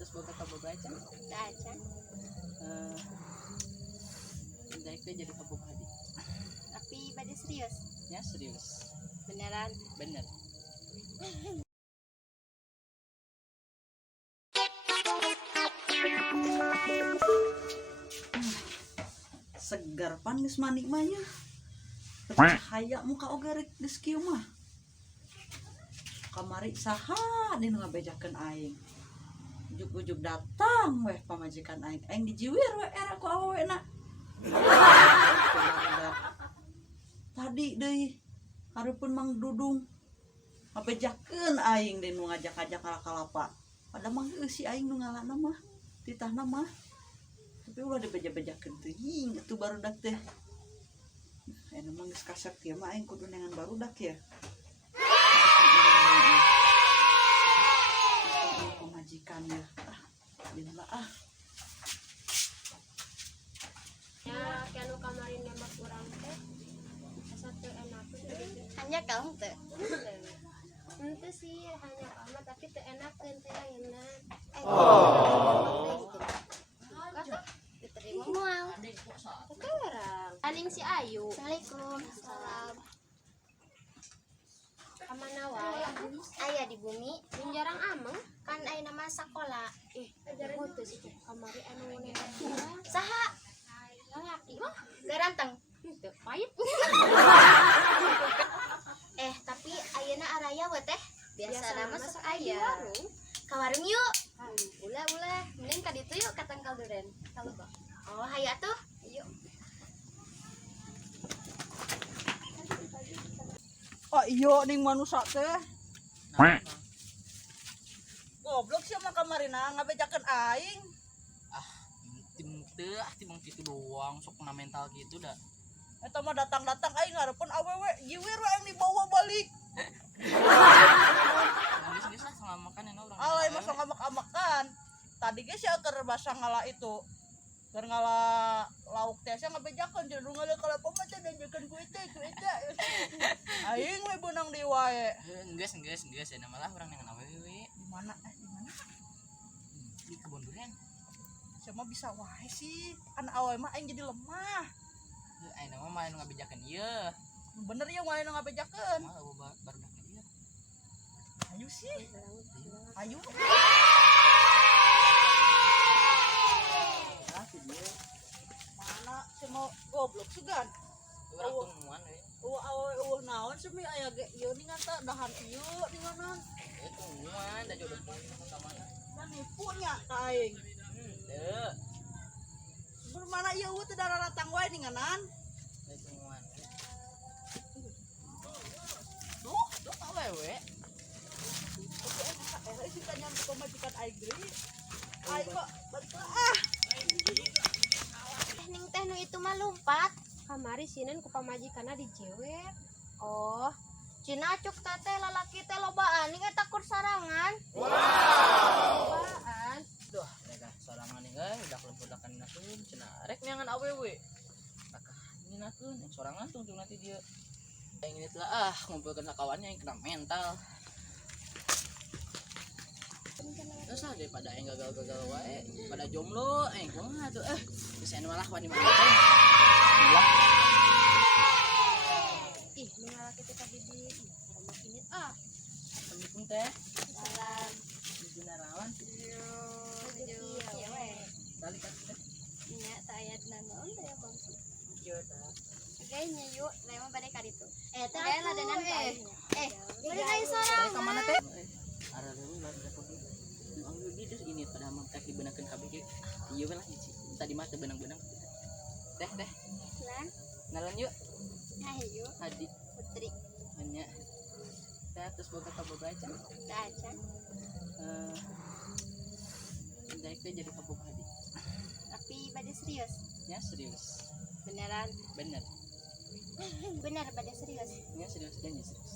Terus boga kaboga aja. Acan. Udah itu jadi kaboga hadi. Tapi pada serius. Ya serius. Beneran. Bener. Segar pan geus manik mah nya. Hayya muka oge rek geus kieu mah. Kamari saha dinu ngabejakeun aing. Ujug-ujug datang weh pamajikan aing. Aing dijiwir we era ku awewena. Tadi deui hareupeun Mang Dudung ngabejakeun aing dinu ngajak-ajak kalapa. Padahal mah si aing nu ngalana mah titahna mah. Tapi ulah dibeja-bejakeun teuing atuh barudak teh. Aya mah geus kasep kieu mah aing kudu nengan barudak ya. Pemajikan ya. Dina Ya, kanu kamarin nembak urang teh. Asa teu enak teh. Hanya kamu tuh. Henteu sih hanya kamu tapi teu enakeun teh ayeuna. Diterima mual. Sekarang aning si Ayu. Assalamualaikum. Salam. Kamana wae? Aya di bumi Jarang ameng. kan aya nama sakola. Ajaran teu sih kamari anu nembak urang. Saha? Lalaki mah Garanteng. teu pait. Tapi ayeuna araya we teh. Biasa nama sok aya. warung. Ka warung yuk. Ulah. Mending ka ditu yuk ka tangkal duren. Kalau ba. Oh, hayya tuh. Yuk. oh iya ning manusia teh. Goblok sih mah kamarina ngabejakeun aing. Timang gitu doang sok kena mental gitu dah. Eta mah datang-datang aing ngareupun awewe jiwir we aing dibawa balik. Geus lah sama makan ya urang. Alay mah sok amak-amakan. Tadi ge sia keur basa ngala itu. Keur ngala lauk teh sia ngabejakeun jeung ngala kalapa mah teh danjekeun ku eta. Aing we beunang di wae. Geus ya malah urang nengan awewe. Di mana? Di kebun durian. Sia mah bisa wae sih. Kan awewe mah aing jadi lemah. Ayeuna mah main ngabejakeun ieu. Bener ya wae nu ngabejakeun. Mah barudak ieu. Ayo sih. Ayo. Mana sih mau goblok sugan. Urang tungguan we. Awewe naon sih mi aya ge ieu ningan teh dahan ieu ninganan. Tungguan da jodoh ka mana. Dan nipu nya ka aing. Teu. Bermana ieu teh dararatang wae ninganan. Tungguan. Tuh awewe. Oke, sih tanya ke pemajikan aing deui. Aing kok betul Ning teh nu itu mah lumpat. Kamari sinan ku pamajikanna dijewer. Oh, cina cuk teh lalaki teh lobaan ning eta kur sarangan. Apaan? Duh, mereka sorangan nih guys, udah ledakan nakeun cenah rek neangan awewe. Takah ninakeun yang sorangan tungtung nanti dia. Yang ini telah ngumpulkeun kawannya yang kena mental. Terus lah daripada yang gagal-gagal wae, pada jomblo, kumaha tuh bisa malah wani mana. Ih, mengalah kita tadi di rumah ini. Assalamualaikum teh. Salam. Ibu Narawan. Iya we. Balik kan teh. Nya teh aya naon teh Bang. Iya teh. Kayaknya yuk, lema bade ka ditu. Teh Atuh, ladenan eh. bade ka Balik sorangan. ke mana teh? Ara dulu lah dapat. Ang di ini pada mah teh dibeunangkeun KBG. Ieu lah hiji. Tadi mah teh benang-benang. Teh. Lan, Nalan yuk. ayo Hadi. Putri. Hanya. Teh terus boga kaboga aja. Acan. Udah itu jadi kaboga hadi. Tapi bade serius. Ya serius. Beneran. Bener. Bener bade serius. Ya serius janji serius.